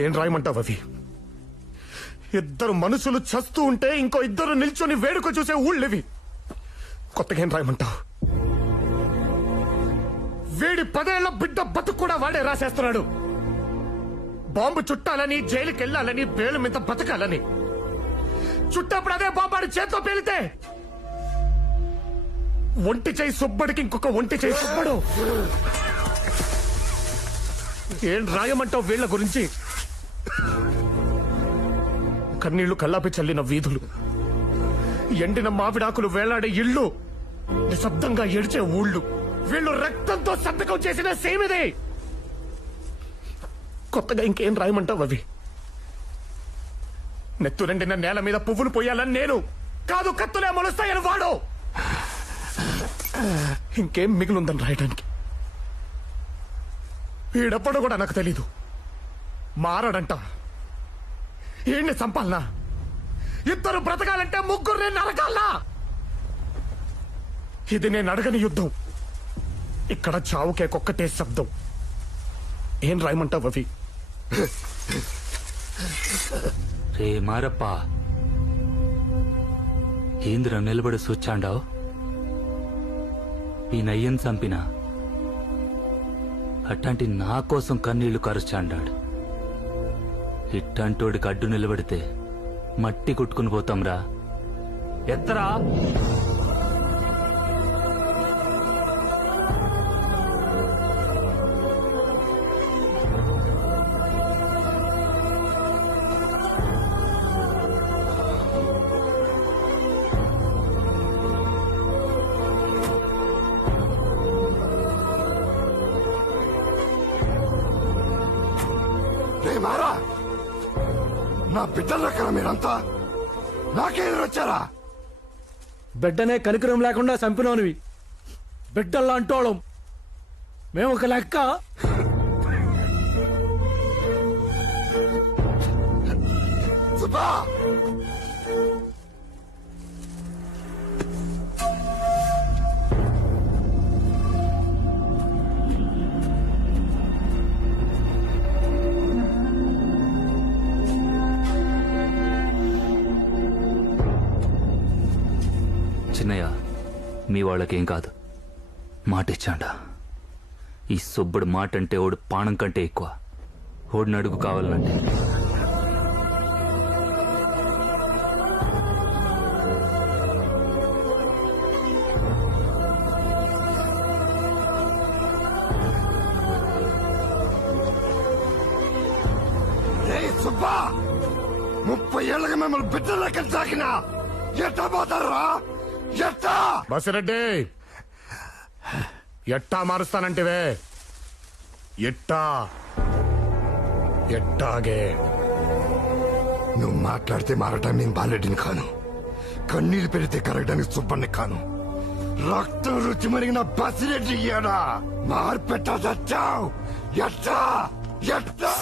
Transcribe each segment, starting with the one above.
ఏం రాయమంటావు అవి? ఇద్దరు మనుషులు చస్తూ ఉంటే ఇంకో ఇద్దరు నిల్చొని వేడుక చూసే ఊళ్ళేవి. కొత్తగా ఏం రాయమంటావు? వీడి 10 ఏళ్ల బిడ్డ బతుకు కూడా వాడే రాసేస్తున్నాడు. బాంబు చుట్టాలని, జైలుకి వెళ్ళాలని, పేలు మీద బతకాలని. చుట్టప్పుడు అదే బాంబాడి చేతితో పేలితే ఒంటి చేయి సుబ్బడికి ఇంకొక ఒంటి చేయి సుబ్బడు. ఏం రాయమంటావు వీళ్ల గురించి? కన్నీళ్లు కల్లాపి చల్లిన వీధులు, ఎండిన మావిడాకులు వేలాడే ఇళ్ళు, నిశ్శబ్దంగా ఏడ్చే ఊళ్ళు. వీళ్ళు రక్తంతో సంతకం చేసిన సేమిదే. కొత్తగా ఇంకేం రాయమంటావు అవి? నెత్తురెండిన నేల మీద పువ్వులు పోయాలని నేను కాదు, కత్తులే మొలుస్తాయని వాడు. ఇంకేం మిగిలిందని రాయడానికి? వీడెప్పుడు కూడా నాకు తెలీదు. మారడంట. ఈయన్ని చంపాలనా? ఇద్దరు బ్రతకాలంటే ముగ్గురిని నరకాలనా? ఇది నేను అడగని యుద్ధం. ఇక్కడ చావుకే కొక్కటే శబ్దం. ఏం రాయమంటావు అవి? రే మారప్ప, ఏంద్ర నిలబడి సూచాండావు? ఈ నయ్యం చంపిన అట్లాంటి నా కోసం కన్నీళ్లు కరుచాండాడు. ఇట్టంటోడికి అడ్డు నిలబడితే మట్టి కొట్టుకుని పోతాంరా. ఎత్తరా మారా, నా బిడ్డల కదా మీరంతా నాకే ఎదురొచ్చారా? బిడ్డనే కనికరం లేకుండా చంపినోనివి. బిడ్డల్లా అంటోళం మేము ఒక లెక్క. సుబ్బా, చిన్నయ్య, మీ వాళ్ళకేం కాదు. మాట ఇచ్చాండా. ఈ సుబ్బుడు మాట అంటే ఓడు పాణం కంటే ఎక్కువ. ఓడిని అడుగు కావాలంటే. సుబ్బా, 30 ఏళ్ళకి మిమ్మల్ని బిడ్డలకి తాకినా ఎట్టా పోతారా? ఎట్టా? బసిరెడ్డి, ఎట్టా మారుస్తానంటివే? ఎట్టా? ఎట్టాగే? నువ్వు మాట్లాడితే మారటానికి నేను బాలెడ్డిని కాను. కన్నీళ్ళు పెడితే కరగడానికి సుబ్బన్ని కాను. రక్తం రుచి మరిగిన బసిరెడ్డి ఇయ్యాడా? మార్పెట్టా చచ్చావు. ఎట్టా? ఎట్టా?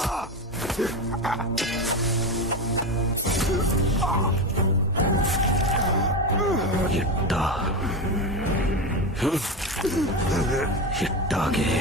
ఎట్టా? ఎట్టాగే?